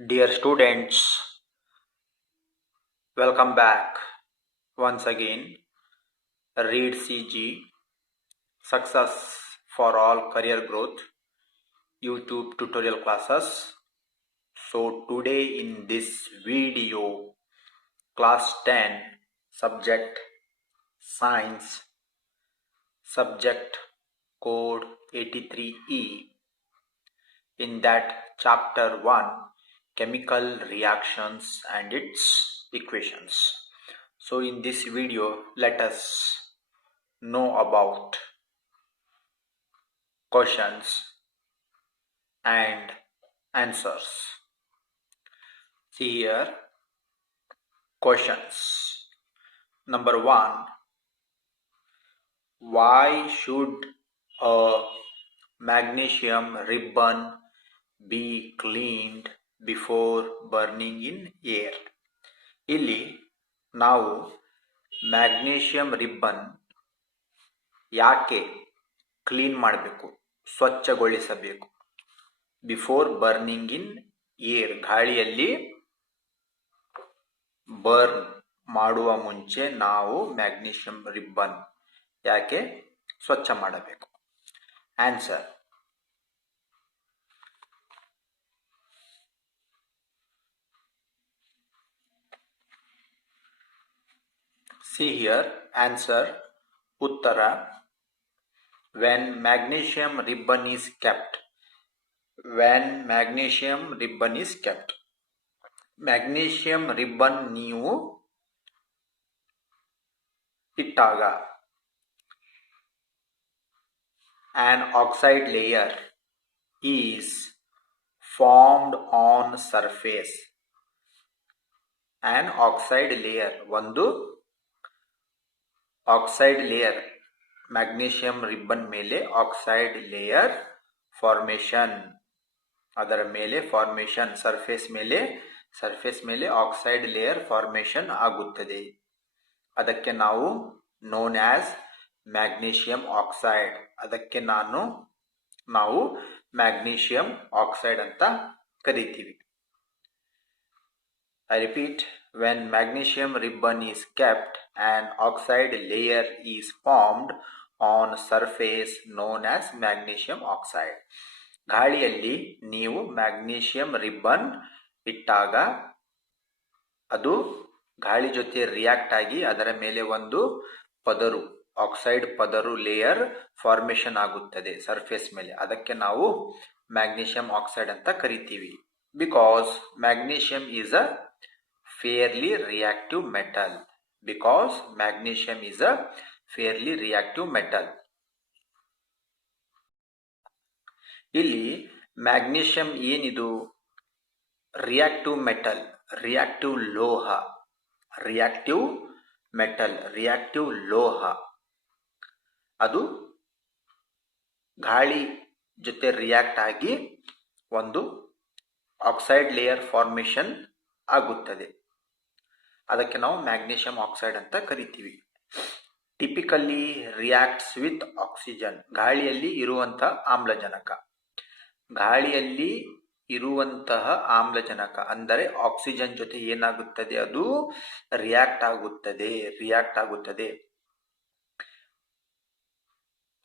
Dear students, welcome back once again. Read CG Success for All Career Growth YouTube tutorial classes. So today in this video, class 10 subject science, subject code 83E. In that chapter 1, chemical reactions and its equations. So in this video, let us know about questions and answers. See here, questions. Number 1, why should a magnesium ribbon be cleaned before burning in air? ಇಲ್ಲಿ ನಾವು magnesium ribbon ಯಾಕೆ clean ಮಾಡಬೇಕು, ಸ್ವಚ್ಛಗೊಳಿಸಬೇಕು? Before burning in air, ಗಾಳಿಯಲ್ಲಿ burn ಮಾಡುವ ಮುಂಚೆ ನಾವು magnesium ribbon ಯಾಕೆ ಸ್ವಚ್ಛ ಮಾಡಬೇಕು? ಆನ್ಸರ್, see here, answer, ಉತ್ತರ, when magnesium ribbon is kept, magnesium ribbon ನೀವು ಇಟ್ಟಾಗ an oxide layer is formed on surface. an oxide layer, ಒಂದು ಆಕ್ಸೈಡ್ ಲೇಯರ್, ಮ್ಯಾಗ್ನೀಷಿಯಂ ರಿಬ್ಬನ್ ಮೇಲೆ ಆಕ್ಸೈಡ್ ಲೇಯರ್ ಫಾರ್ಮೇಷನ್, ಅದರ ಮೇಲೆ ಫಾರ್ಮೇಷನ್, ಸರ್ಫೇಸ್ ಮೇಲೆ ಆಕ್ಸೈಡ್ ಲೇಯರ್ ಫಾರ್ಮೇಷನ್ ಆಗುತ್ತದೆ. ಅದಕ್ಕೆ ನಾವು ನೋನ್ ಆಸ್ ಮ್ಯಾಗ್ನೀಷಿಯಂ ಆಕ್ಸೈಡ್, ಅದಕ್ಕೆ ನಾವು ಮ್ಯಾಗ್ನೀಷಿಯಂ ಆಕ್ಸೈಡ್ ಅಂತ ಕರಿತೀವಿ. I repeat, when magnesium ribbon is kept, an oxide layer is formed on surface known as magnesium oxide. ಗಾಳಿಯಲ್ಲಿ ನೀವು ಮ್ಯಾಗ್ನೀಷಿಯಂ ರಿಬ್ಬನ್ ಇಟ್ಟಾಗ ಅದು ಗಾಳಿ ಜೊತೆ ರಿಯಾಕ್ಟ್ ಆಗಿ ಅದರ ಮೇಲೆ ಒಂದು ಪದರು, ಆಕ್ಸೈಡ್ ಪದರು ಲೇಯರ್ ಫಾರ್ಮೇಷನ್ ಆಗುತ್ತದೆ ಸರ್ಫೇಸ್ ಮೇಲೆ. ಅದಕ್ಕೆ ನಾವು ಮ್ಯಾಗ್ನೀಷಿಯಂ ಆಕ್ಸೈಡ್ ಅಂತ ಕರಿತೀವಿ. Because magnesium is a fairly reactive metal. Because magnesium is a fairly reactive metal. ಇಲ್ಲಿ ಮ್ಯಾಗ್ನೀಷಿಯಂ ಏನಿದು ರಿಯಾಕ್ಟಿವ್ ಮೆಟಲ್, ರಿಯಾಕ್ಟಿವ್ ಲೋಹ, ಅದು ಗಾಳಿ ಜೊತೆ ರಿಯಾಕ್ಟ್ ಆಗಿ ಒಂದು ಆಕ್ಸೈಡ್ ಲೇಯರ್ ಫಾರ್ಮೇಷನ್ ಆಗುತ್ತದೆ. ಅದಕ್ಕೆ ನಾವು ಮ್ಯಾಗ್ನೀಷಿಯಂ ಆಕ್ಸೈಡ್ ಅಂತ ಕರಿತೀವಿ. ಟಿಪಿಕಲಿ ರಿಯಾಕ್ಟ್ಸ್ ವಿತ್ ಆಕ್ಸಿಜನ್, ಗಾಳಿಯಲ್ಲಿ ಇರುವಂತಹ ಆಮ್ಲಜನಕ ಅಂದರೆ ಆಕ್ಸಿಜನ್ ಜೊತೆ ಏನಾಗುತ್ತದೆ, ಅದು ರಿಯಾಕ್ಟ್ ಆಗುತ್ತದೆ.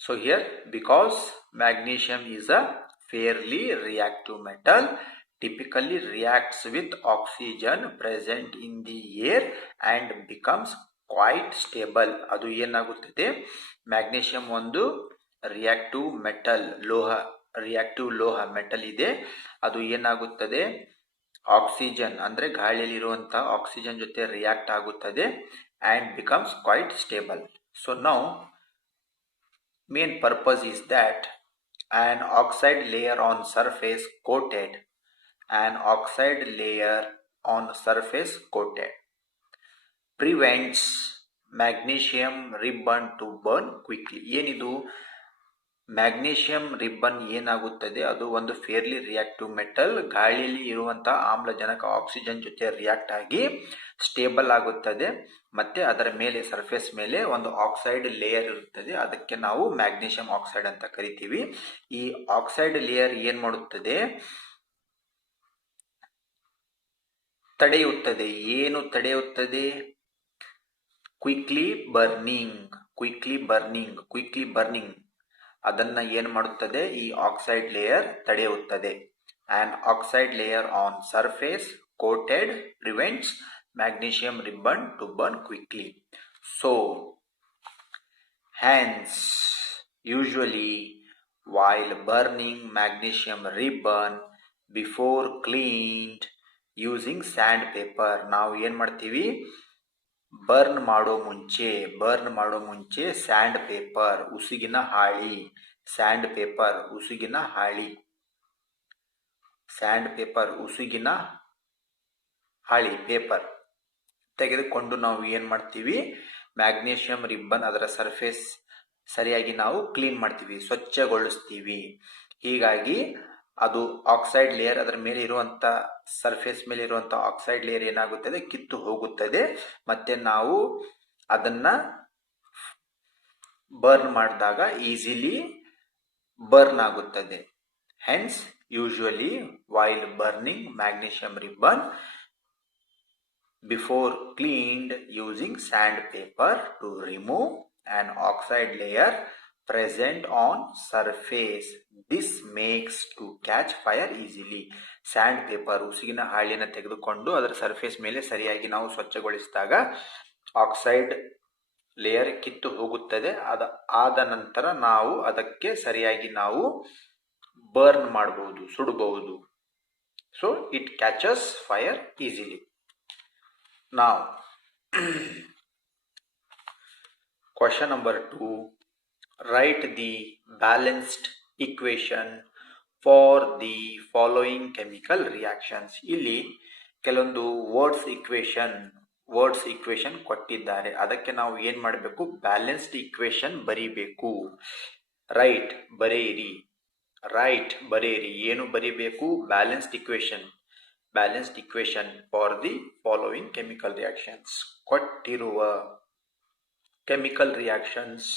So here, because magnesium is a fairly reactive metal, typically reacts with oxygen present in the air and becomes quite stable. ಅದು ಏನಾಗುತ್ತದೆ, ಮ್ಯಾಗ್ನೀಷಿಯಂ ಒಂದು ರಿಯಾಕ್ಟಿವ್ ಲೋಹ ಮೆಟಲ್ ಇದೆ. ಅದು ಏನಾಗುತ್ತದೆ, ಆಕ್ಸಿಜನ್ ಅಂದ್ರೆ ಗಾಳಿಯಲ್ಲಿರುವಂತಹ ಆಕ್ಸಿಜನ್ ಜೊತೆ ರಿಯಾಕ್ಟ್ ಆಗುತ್ತದೆ and becomes quite stable. So now main purpose is that an oxide layer on surface coated prevents magnesium ribbon to burn quickly. ಏನಿದು ಮ್ಯಾಗ್ನೀಷಿಯಂ ರಿಬ್ಬನ್ ಏನಾಗುತ್ತದೆ, ಅದು ಒಂದು ಫೇರ್ಲಿ ರಿಯಾಕ್ಟಿವ್ ಮೆಟಲ್, ಗಾಳಿಯಲ್ಲಿ ಇರುವಂತಹ ಆಮ್ಲಜನಕ ಆಕ್ಸಿಜನ್ ಜೊತೆ ರಿಯಾಕ್ಟ್ ಆಗಿ ಸ್ಟೇಬಲ್ ಆಗುತ್ತದೆ. ಮತ್ತೆ ಅದರ ಮೇಲೆ ಸರ್ಫೇಸ್ ಮೇಲೆ ಒಂದು ಆಕ್ಸೈಡ್ ಲೇಯರ್ ಇರುತ್ತದೆ. ಅದಕ್ಕೆ ನಾವು ಮ್ಯಾಗ್ನೀಷಿಯಂ ಆಕ್ಸೈಡ್ ಅಂತ ಕರಿತೀವಿ. ಈ ಆಕ್ಸೈಡ್ ಲೇಯರ್ ಏನ್ ಮಾಡುತ್ತದೆ, ತಡೆಯುತ್ತದೆ. ಏನು ತಡೆಯುತ್ತದೆ? Quickly burning. ಅದನ್ನ ಏನು ಮಾಡುತ್ತದೆ? ಈ ಆಕ್ಸೈಡ್ ಲೇಯರ್ ತಡೆಯುತ್ತದೆ. An oxide layer on surface coated prevents magnesium ribbon to burn quickly. So, hence, usually while burning magnesium ribbon before cleaned using sandpaper, ನಾವು ಏನು ಮಾಡ್ತೀವಿ? ಬರ್ನ್ ಮಾಡೋ ಮುಂಚೆ ಸ್ಯಾಂಡ್ ಪೇಪರ್ ಉಸುಗಿನ ಹಾಳಿ ಪೇಪರ್ ತೆಗೆದುಕೊಂಡು ನಾವು ಏನು ಮಾಡ್ತೀವಿ? ಮ್ಯಾಗ್ನೀಷಿಯಂ ರಿಬ್ಬನ್ ಅದರ ಸರ್ಫೇಸ್ ಸರಿಯಾಗಿ ನಾವು ಕ್ಲೀನ್ ಮಾಡ್ತೀವಿ, ಸ್ವಚ್ಛಗೊಳಿಸ್ತೀವಿ. ಹೀಗಾಗಿ ಅದು ಆಕ್ಸೈಡ್ ಲೇಯರ್, ಅದರ ಮೇಲೆ ಇರುವಂತ ಸರ್ಫೇಸ್ ಮೇಲೆ ಇರುವಂತ ಆಕ್ಸೈಡ್ ಲೇಯರ್ ಏನಾಗುತ್ತದೆ? ಕಿತ್ತು ಹೋಗುತ್ತದೆ. ಮತ್ತೆ ನಾವು ಅದನ್ನ ಬರ್ನ್ ಮಾಡಿದಾಗ ಈಸಿಲಿ ಬರ್ನ್ ಆಗುತ್ತದೆ. Hence usually while burning magnesium ribbon before cleaned using sandpaper to remove an oxide layer present on surface. This makes to catch fire easily. Sandpaper ಉಸುಗಿನ ಹಾಳೆಯನ್ನು ತೆಗೆದುಕೊಂಡು ಅದರ ಸರ್ಫೇಸ್ ಮೇಲೆ ಸರಿಯಾಗಿ ನಾವು ಸ್ವಚ್ಛಗೊಳಿಸಿದಾಗ ಆಕ್ಸೈಡ್ ಲೇಯರ್ ಕಿತ್ತು ಹೋಗುತ್ತದೆ. ಆದ ನಂತರ ನಾವು ಅದಕ್ಕೆ ಸರಿಯಾಗಿ ನಾವು ಬರ್ನ್ ಮಾಡಬಹುದು, ಸುಡಬಹುದು. So it catches fire easily. Now, question number 2. Write the balanced equation for the following chemical reactions. ಇಲ್ಲಿ ಕೆಲವೊಂದು ವರ್ಡ್ಸ್ ಈಕ್ವೇಶನ್ ಕೊಟ್ಟಿದ್ದಾರೆ. ಅದಕ್ಕೆ ನಾವು ಏನು ಮಾಡಬೇಕು? ಬ್ಯಾಲೆನ್ಸ್ಡ್ ಈಕ್ವೇಶನ್ ಬರೀಬೇಕು. ರೈಟ್ ಬರೆಯಿರಿ. ಏನು ಬರೀಬೇಕು? Balanced equation for the following chemical reactions. ಕೊಟ್ಟಿರುವ ಕೆಮಿಕಲ್ ರಿಯಾಕ್ಷನ್ಸ್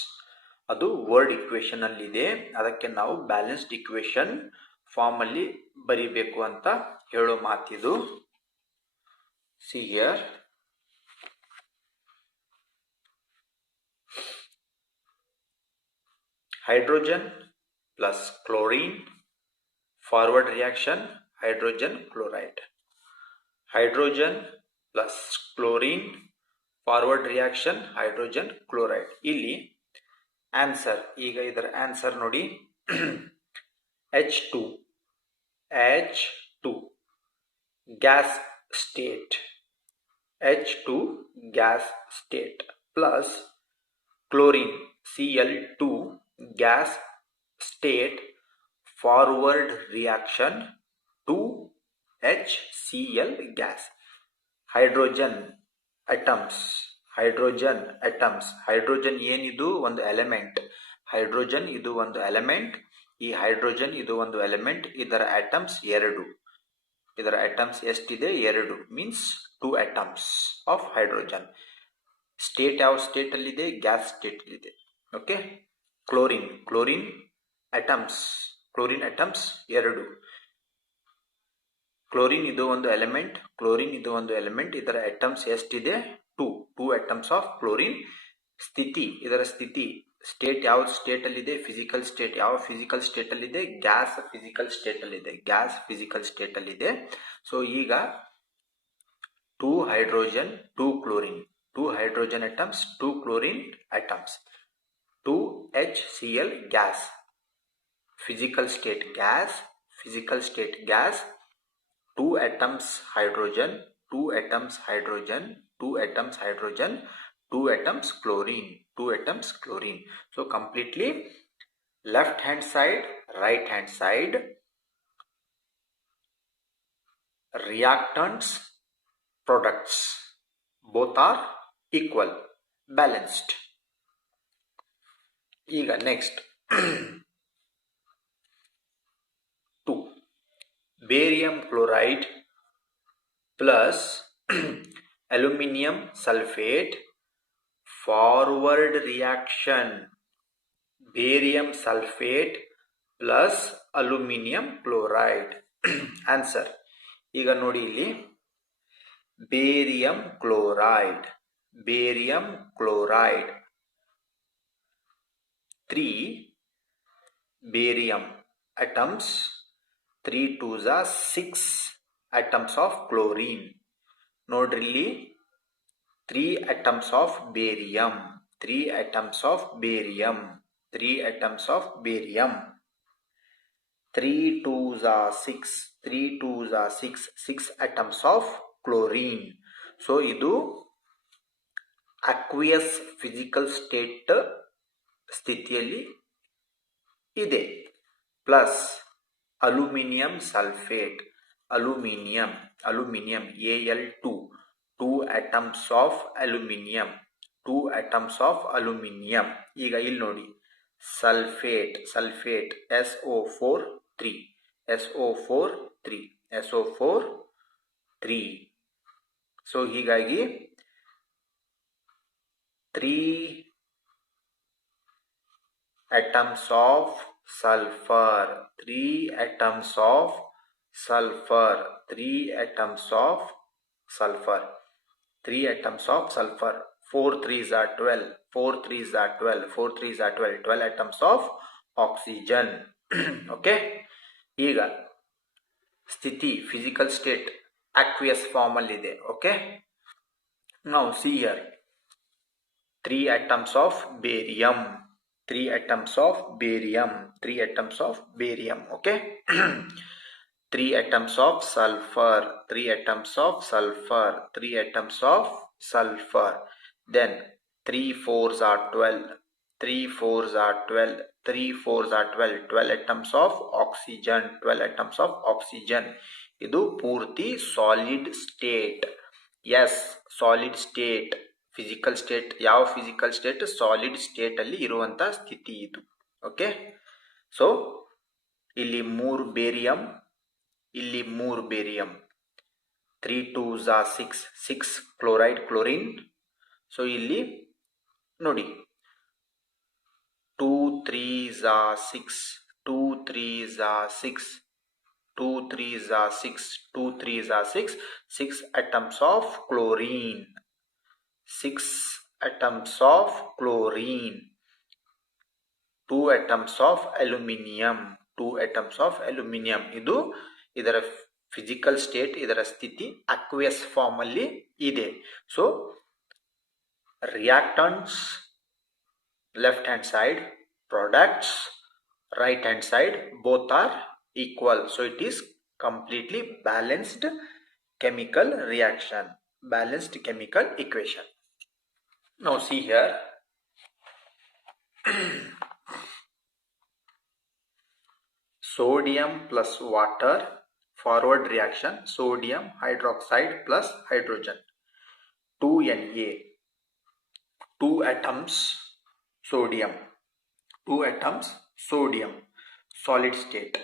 ಅದು ವರ್ಡ್ ಈಕ್ವೇಶನ್ ಅಲ್ಲಿ ಇದೆ. ಅದಕ್ಕೆ ನಾವು ಬ್ಯಾಲೆನ್ಸ್ಡ್ ಈಕ್ವೇಶನ್ ಫಾರ್ಮ್ ಅಲ್ಲಿ ಬರೀಬೇಕು ಅಂತ ಹೇಳೋ ಮಾತಿದು. See here, hydrogen plus chlorine forward reaction hydrogen chloride. Hydrogen plus chlorine forward reaction hydrogen chloride. ಇಲ್ಲಿ ಆನ್ಸರ್, ಈಗ ಇದರ ಆನ್ಸರ್ ನೋಡಿ. H2 gas state plus chlorine Cl2 gas state forward reaction 2HCl gas. Hydrogen atoms hydrogen ಏನಿದು? ಒಂದು element. ಈ hydrogen ಇದು ಒಂದು element. ಇದರ ಅಟಮ್ಸ್ 2. ಇದರ ಅಟಮ್ಸ್ ಎಷ್ಟಿದೆ? 2. Means 2 atoms of hydrogen. State ಯಾವ ಸ್ಟೇಟ್ ಅಲ್ಲಿದೆ? ಗ್ಯಾಸ್ ಸ್ಟೇಟ್ ಅಲ್ಲಿದೆ. ಓಕೆ. Chlorine atoms 2. ಕ್ಲೋರಿನ್ ಇದು ಒಂದು ಎಲಿಮೆಂಟ್. ಇದರ ಅಟಮ್ಸ್ ಎಷ್ಟಿದೆ? 2 ಅಟಮ್ಸ್ ಆಫ್ ಕ್ಲೋರಿನ್. ಇದರ ಸ್ಥಿತಿ ಸ್ಟೇಟ್ ಯಾವ ಸ್ಟೇಟ್ ಅಲ್ಲಿದೆ? Physical state. ಯಾವ ಫಿಸಿಕಲ್ ಸ್ಟೇಟ್ ಅಲ್ಲಿದೆ? ಗ್ಯಾಸ್ ಫಿಸಿಕಲ್ ಸ್ಟೇಟ್ ಅಲ್ಲಿದೆ. ಸೊ ಈಗ 2 hydrogen 2 chlorine, 2 hydrogen atoms 2 chlorine atoms, 2HCl gas. Physical state gas, 2 atoms hydrogen, 2 atoms chlorine. So completely left hand side, right hand side, reactants, products, both are equal, balanced. ಈಗ next barium chloride plus aluminum sulfate forward reaction. Barium sulfate plus aluminum chloride. Answer ಈಗ ನೋಡಿ, ಇಲ್ಲಿ barium chloride, barium chloride. 3 barium atoms, 3 2s are 6 atoms of chlorine. ನೋಡ್ರಿ ಇಲ್ಲಿ 3 atoms of barium, 3 atoms of barium, 3 atoms of barium. 3 2s are 6, 3 2s are 6, 6 atoms of chlorine. So ಇದು aqueous physical state ಸ್ಥಿತಿಯಲ್ಲಿ ಇದೆ. Plus aluminium sulphate, aluminium Al2, 2 atoms of aluminium, 2 atoms of aluminium. ಈಗ ಇಲ್ಲಿ ನೋಡಿ sulphate SO4 3, SO4 3, SO4 3. So ಹೀಗಾಗಿ 3 atoms of sulfur, 3 atoms of sulfur, 3 atoms of sulfur, 3 atoms of sulfur. 4 3s are 12, 4 3s are 12, 4 3s are 12, 12 atoms of oxygen. Okay, ಈಗ ಸ್ಥಿತಿ physical state aqueous form ಅಲ್ಲಿ ಇದೆ. Okay, now see here 3 atoms of barium, 3 atoms of barium, 3 atoms of barium. Okay. 3 atoms of sulfur, 3 atoms of sulfur, 3 atoms of sulfur. Then 3 4s are 12, 3 4s are 12, 3 4s are 12, 12 atoms of oxygen, 12 atoms of oxygen. ಇದು ಪೂರ್ತಿ solid state. Yes, solid state physical state. ಯಾವ physical state? Solid state ಅಲ್ಲಿ ಇರುವಂತಹ ಸ್ಥಿತಿ ಇದು. Okay, so ಇಲ್ಲಿ 3 barium, ಇಲ್ಲಿ 3 barium, 3 2s are 6, 6 chloride chlorine. So ಇಲ್ಲಿ ನೋಡಿ 2 3s are 6, 2 3s are 6, 2 3s are 6, 2 3s are 6, 6 atoms of chlorine, 6 atoms of chlorine, 2 atoms of aluminium, 2 atoms of aluminium. ಇದು ಇದರ ಫಿಸಿಕಲ್ ಸ್ಟೇಟ್, ಇದರ ಸ್ಥಿತಿ aqueous form ಅಲ್ಲಿ ಇದೆ. So ರಿಯಾಕ್ಟಂಟ್ಸ್ left hand side, products right hand side, both are equal. So it is completely balanced chemical reaction, balanced chemical equation. Now see here, sodium plus water, forward reaction, sodium hydroxide plus hydrogen, 2Na, 2 atoms sodium, 2 atoms sodium, solid state.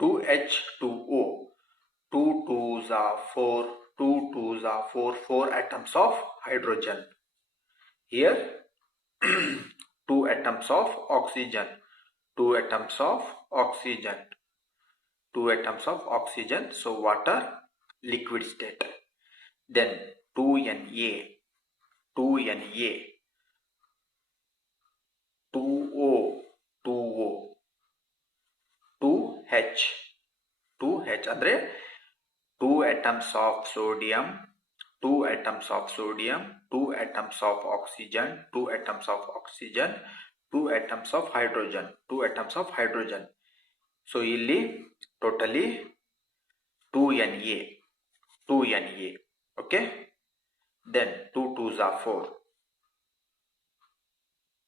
2H2O, 2 2s are 4, 2 2s are 4, 4 atoms of hydrogen. Here 2 atoms of oxygen, 2 atoms of oxygen, 2 atoms of oxygen. So water, liquid state. Then 2Na, 2Na, 2O, 2O, 2H, 2H ಅಂದ್ರೆ 2 atoms of sodium, 2 atoms of sodium, 2 atoms of oxygen, 2 atoms of oxygen, 2 atoms of hydrogen, 2 atoms of hydrogen. So ಇಲ್ಲಿ totally 2Na, 2Na. Okay, then 2 2s are 4,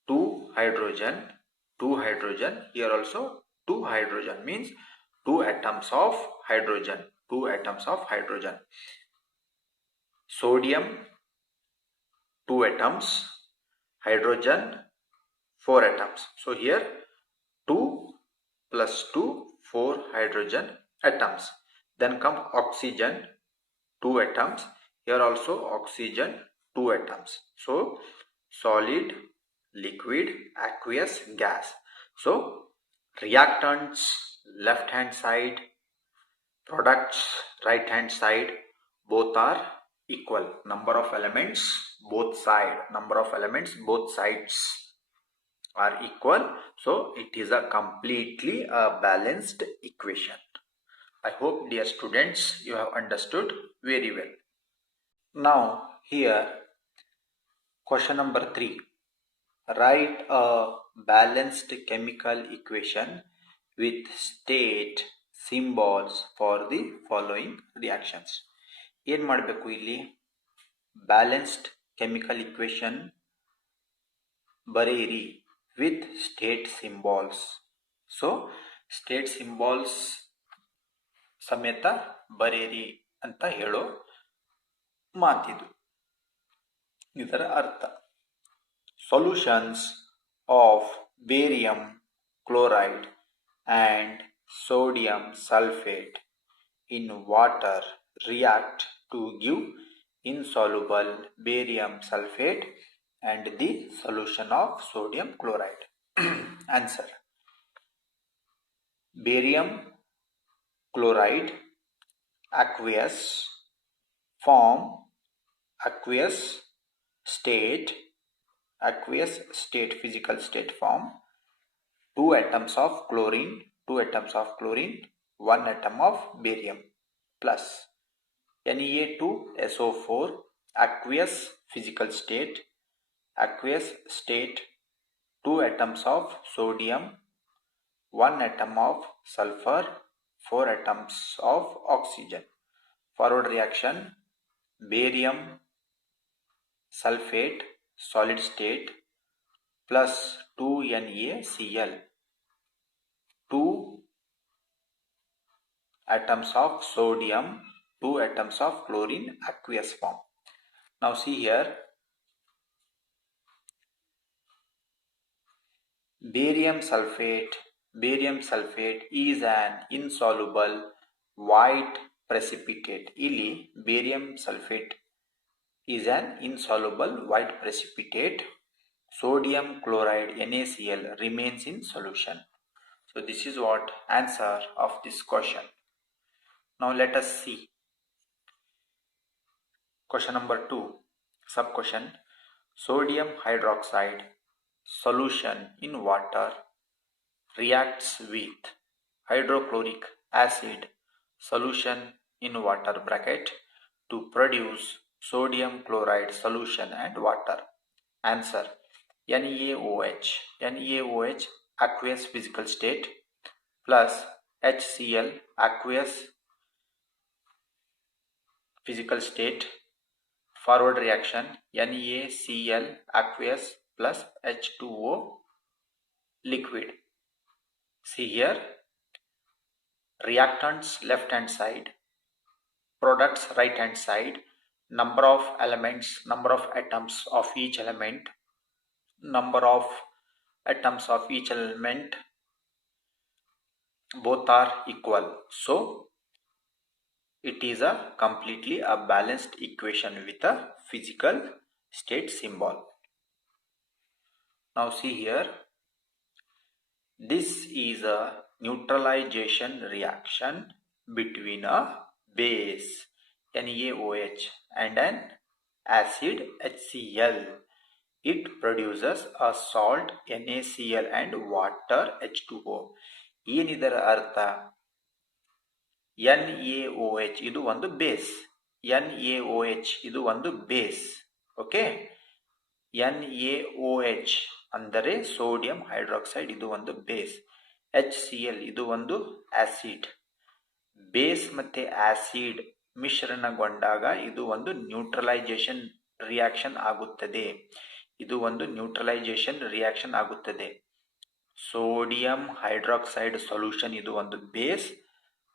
2 hydrogen, 2 hydrogen. Here also 2 hydrogen means 2 atoms of hydrogen, 2 atoms of hydrogen. Sodium 2 atoms, hydrogen 4 atoms. So here 2 plus 2, 4 hydrogen atoms. Then come oxygen 2 atoms. Here also oxygen 2 atoms. So solid, liquid, aqueous, gas. So reactants left hand side, products right hand side, both are equal. Number of elements both sides are equal, so it is a completely balanced equation. I hope, dear students, you have understood very well. Now here, question number 3. Write a balanced chemical equation with state symbols for the following reactions. ಏನು ಮಾಡಬೇಕು ಇಲ್ಲಿ? Balanced chemical equation ಬರೆಯಿರಿ with state symbols. So state symbols ಸಮೇತ ಬರೆಯಿರಿ ಅಂತ ಹೇಳೋ ಮಾತಿದು. ಇದರ ಅರ್ಥ, solutions of barium chloride and sodium sulfate in water react to give insoluble barium sulfate and the solution of sodium chloride. Answer: barium chloride aqueous form aqueous state physical state form 2 atoms of chlorine 1 atom of barium plus Na2SO4 aqueous physical state 2 atoms of sodium 1 atom of sulfur 4 atoms of oxygen. Forward reaction: barium sulfate solid state plus 2NaCl 2 atoms of sodium 2 atoms of chlorine aqueous form. Now see here, barium sulfate is an insoluble white precipitate. ಇಲ್ಲಿ barium sulfate is an insoluble white precipitate. Sodium chloride NaCl remains in solution. So this is what answer of this question. Now let us see question number 2. Sub question: sodium hydroxide solution in water reacts with hydrochloric acid solution in water bracket to produce sodium chloride solution and water. Answer: NaOH aqueous physical state plus HCl aqueous physical state. Forward reaction: NaCl aqueous plus H2O liquid. See here, reactants left hand side, products right hand side, number of elements, number of atoms of each element, number of atoms of each element both are equal, so it is a completely a balanced equation with a physical state symbol. Now see here, this is a neutralization reaction between a base NaOH and an acid HCl. It produces a salt NaCl and water H2O. ಏನಿದರ ಅರ್ಥ? NaOH ಇದು ಒಂದು base, NaOH ಇದು ಒಂದು base. Okay, NaOH ಅಂದರೆ sodium hydroxide, ಇದು ಒಂದು base. HCl ಇದು ಒಂದು ಆಸಿಡ್. ಬೇಸ್ ಮತ್ತೆ ಆಸಿಡ್ ಮಿಶ್ರಣಗೊಂಡಾಗ ಇದು ಒಂದು ನ್ಯೂಟ್ರಲೈಸೇಷನ್ ರಿಯಾಕ್ಷನ್ ಆಗುತ್ತದೆ. ಸೋಡಿಯಂ ಹೈಡ್ರಾಕ್ಸೈಡ್ ಸೊಲ್ಯೂಷನ್ ಇದು ಒಂದು ಬೇಸ್,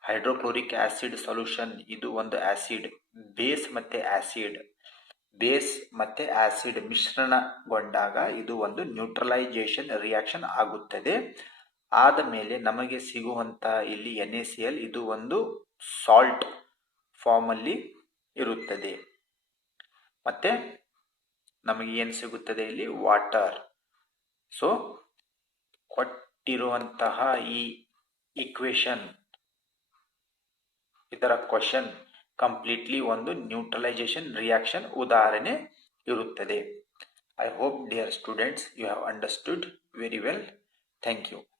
ಹೈಡ್ರೋಕ್ಲೋರಿಕ್ ಆಸಿಡ್ ಸೊಲ್ಯೂಷನ್ ಇದು ಒಂದು ಆಸಿಡ್. ಬೇಸ್ ಮತ್ತೆ ಆಸಿಡ್ ಮಿಶ್ರಣಗೊಂಡಾಗ ಇದು ಒಂದು ನ್ಯೂಟ್ರಲೈಸೇಷನ್ ರಿಯಾಕ್ಷನ್ ಆಗುತ್ತದೆ. ಆದ ಮೇಲೆ ನಮಗೆ ಸಿಗುವಂತ ಇಲ್ಲಿ NaCl ಇದು ಒಂದು ಸಾಲ್ಟ್ ಫಾರ್ಮ್ ಅಲ್ಲಿ ಇರುತ್ತದೆ. ಮತ್ತೆ ನಮಗೆ ಏನು ಸಿಗುತ್ತದೆ ಇಲ್ಲಿ? ವಾಟರ್. ಸೊ ಕೊಟ್ಟಿರುವಂತಹ ಈ ಇಕ್ವೇಶನ್, ಇದರ ಕ್ವಶನ್ ಕಂಪ್ಲೀಟ್ಲಿ ಒಂದು ನ್ಯೂಟ್ರಲೈಸೇಷನ್ ರಿಯಾಕ್ಷನ್ ಉದಾಹರಣೆ ಇರುತ್ತದೆ. I hope dear students you have understood very well. Thank you.